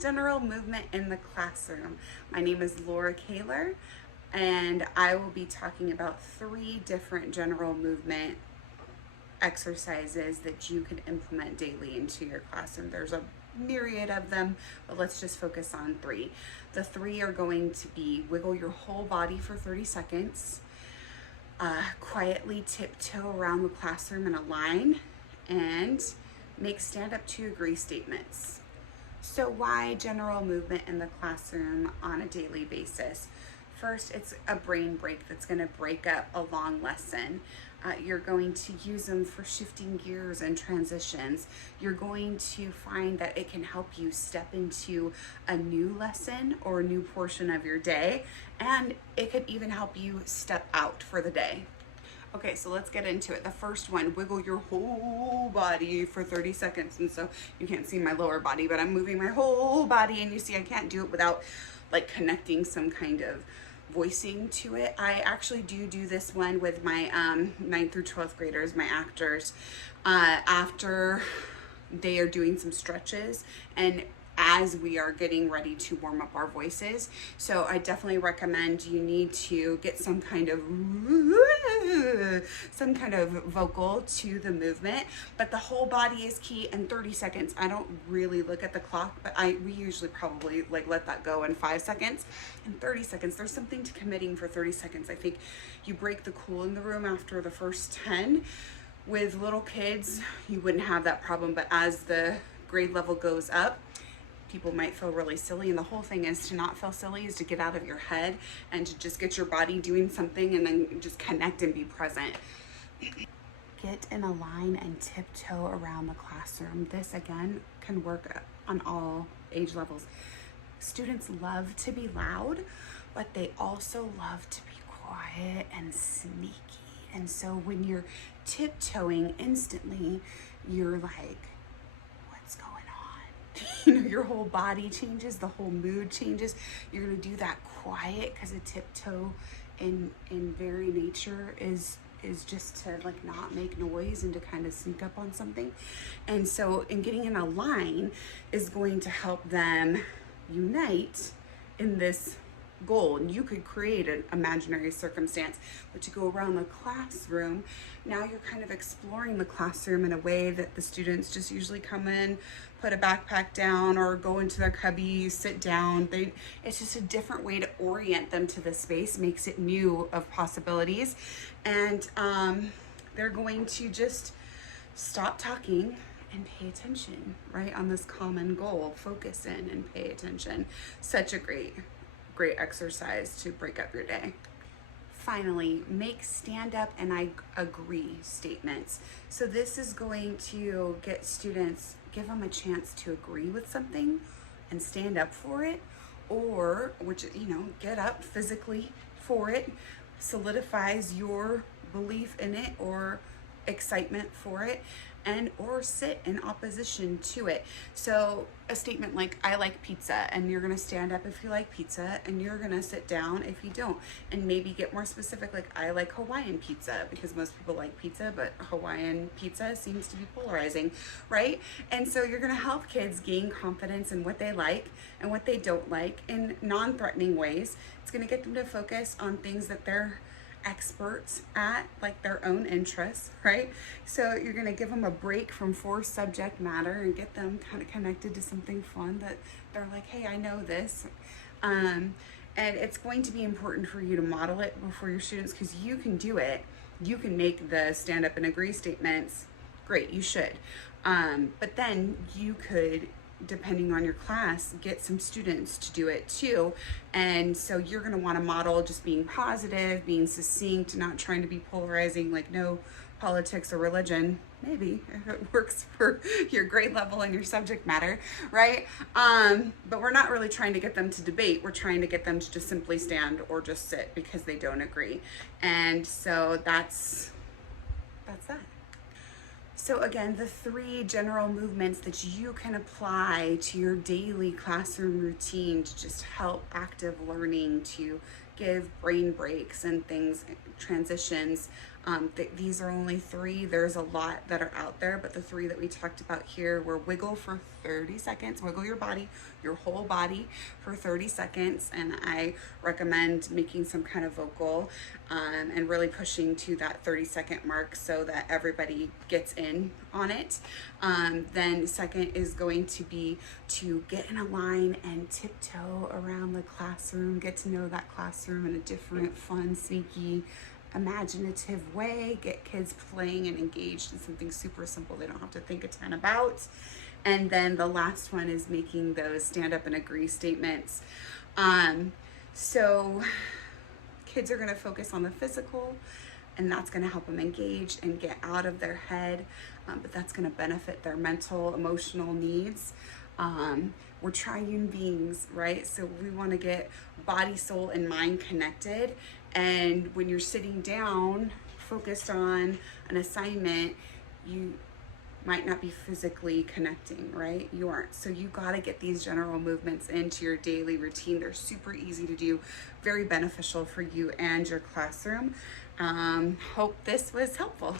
general movement in the classroom. My name is Laura Kaler, and I will be talking about 3 different general movement exercises that you can implement daily into your classroom. There's a myriad of them, but let's just focus on 3. The 3 are going to be wiggle your whole body for 30 seconds, quietly tiptoe around the classroom in a line, and make stand up to agree statements. So why general movement in the classroom on a daily basis? First, it's a brain break that's going to break up a long lesson. You're going to use them for shifting gears and transitions. You're going to find that it can help you step into a new lesson or a new portion of your day, and it could even help you step out for the day. Okay, so let's get into it. The first one, wiggle your whole body for 30 seconds. And so you can't see my lower body, but I'm moving my whole body, and you see I can't do it without like connecting some kind of voicing to it. I actually do this one with my 9th through 12th graders, my actors, after they are doing some stretches and as we are getting ready to warm up our voices. So I definitely recommend you need to get some kind of vocal to the movement, but the whole body is key. In 30 seconds, I don't really look at the clock, but we usually probably like let that go in 5 seconds. In 30 seconds, there's something to committing for 30 seconds. I think you break the cool in the room after the first 10. With little kids, you wouldn't have that problem, but as the grade level goes up, people might feel really silly, and the whole thing is to not feel silly, is to get out of your head and to just get your body doing something and then just connect and be present. Get in a line and tiptoe around the classroom. This again can work on all age levels. Students love to be loud, but they also love to be quiet and sneaky. And so when you're tiptoeing instantly, you're like, what's going on? You know, your whole body changes, the whole mood changes. You're gonna do that quiet, because a tiptoe in very nature is just to like not make noise and to kind of sneak up on something. And so in getting in a line is going to help them unite in this goal. And you could create an imaginary circumstance, but to go around the classroom, now you're kind of exploring the classroom in a way that the students just usually come in, put a backpack down, or go into their cubby, sit down. It's just a different way to orient them to the space, makes it new of possibilities. And they're going to just stop talking and pay attention, right, on this common goal. Focus in and pay attention. Such a great exercise to break up your day. Finally, make stand up and I agree statements. So this is going to get students, give them a chance to agree with something and stand up for it, or get up physically for it, solidifies your belief in it or excitement for it, and or sit in opposition to it. So a statement like, I like pizza, and you're gonna stand up if you like pizza, and you're gonna sit down if you don't. And maybe get more specific, like, I like Hawaiian pizza, because most people like pizza, but Hawaiian pizza seems to be polarizing, right? And so you're gonna help kids gain confidence in what they like and what they don't like in non-threatening ways. It's gonna get them to focus on things that they're experts at, like their own interests, right? So you're going to give them a break from forced subject matter and get them kind of connected to something fun that they're like, hey, I know this. And it's going to be important for you to model it before your students, because you can do it. You can make the stand up and agree statements. Great, you should. But then you could, depending on your class, get some students to do it too. And so you're going to want to model just being positive, being succinct, not trying to be polarizing, like no politics or religion, maybe if it works for your grade level and your subject matter, right? But we're not really trying to get them to debate. We're trying to get them to just simply stand or just sit because they don't agree. And so that's that. So again, the 3 general movements that you can apply to your daily classroom routine to just help active learning, to give brain breaks and things, transitions, These are only 3. There's a lot that are out there, but the 3 that we talked about here were wiggle for 30 seconds, wiggle your body, your whole body for 30 seconds. And I recommend making some kind of vocal and really pushing to that 30-second mark so that everybody gets in on it. Then second is going to be to get in a line and tiptoe around the classroom, get to know that classroom in a different, fun, sneaky, imaginative way, get kids playing and engaged in something super simple they don't have to think a ton about. And then the last one is making those stand up and agree statements. So kids are going to focus on the physical, and that's going to help them engage and get out of their head, but that's going to benefit their mental, emotional needs. We're triune beings, right? So we want to get body, soul, and mind connected. And when you're sitting down, focused on an assignment, you might not be physically connecting, right? You aren't. So you got to get these general movements into your daily routine. They're super easy to do, very beneficial for you and your classroom. Hope this was helpful.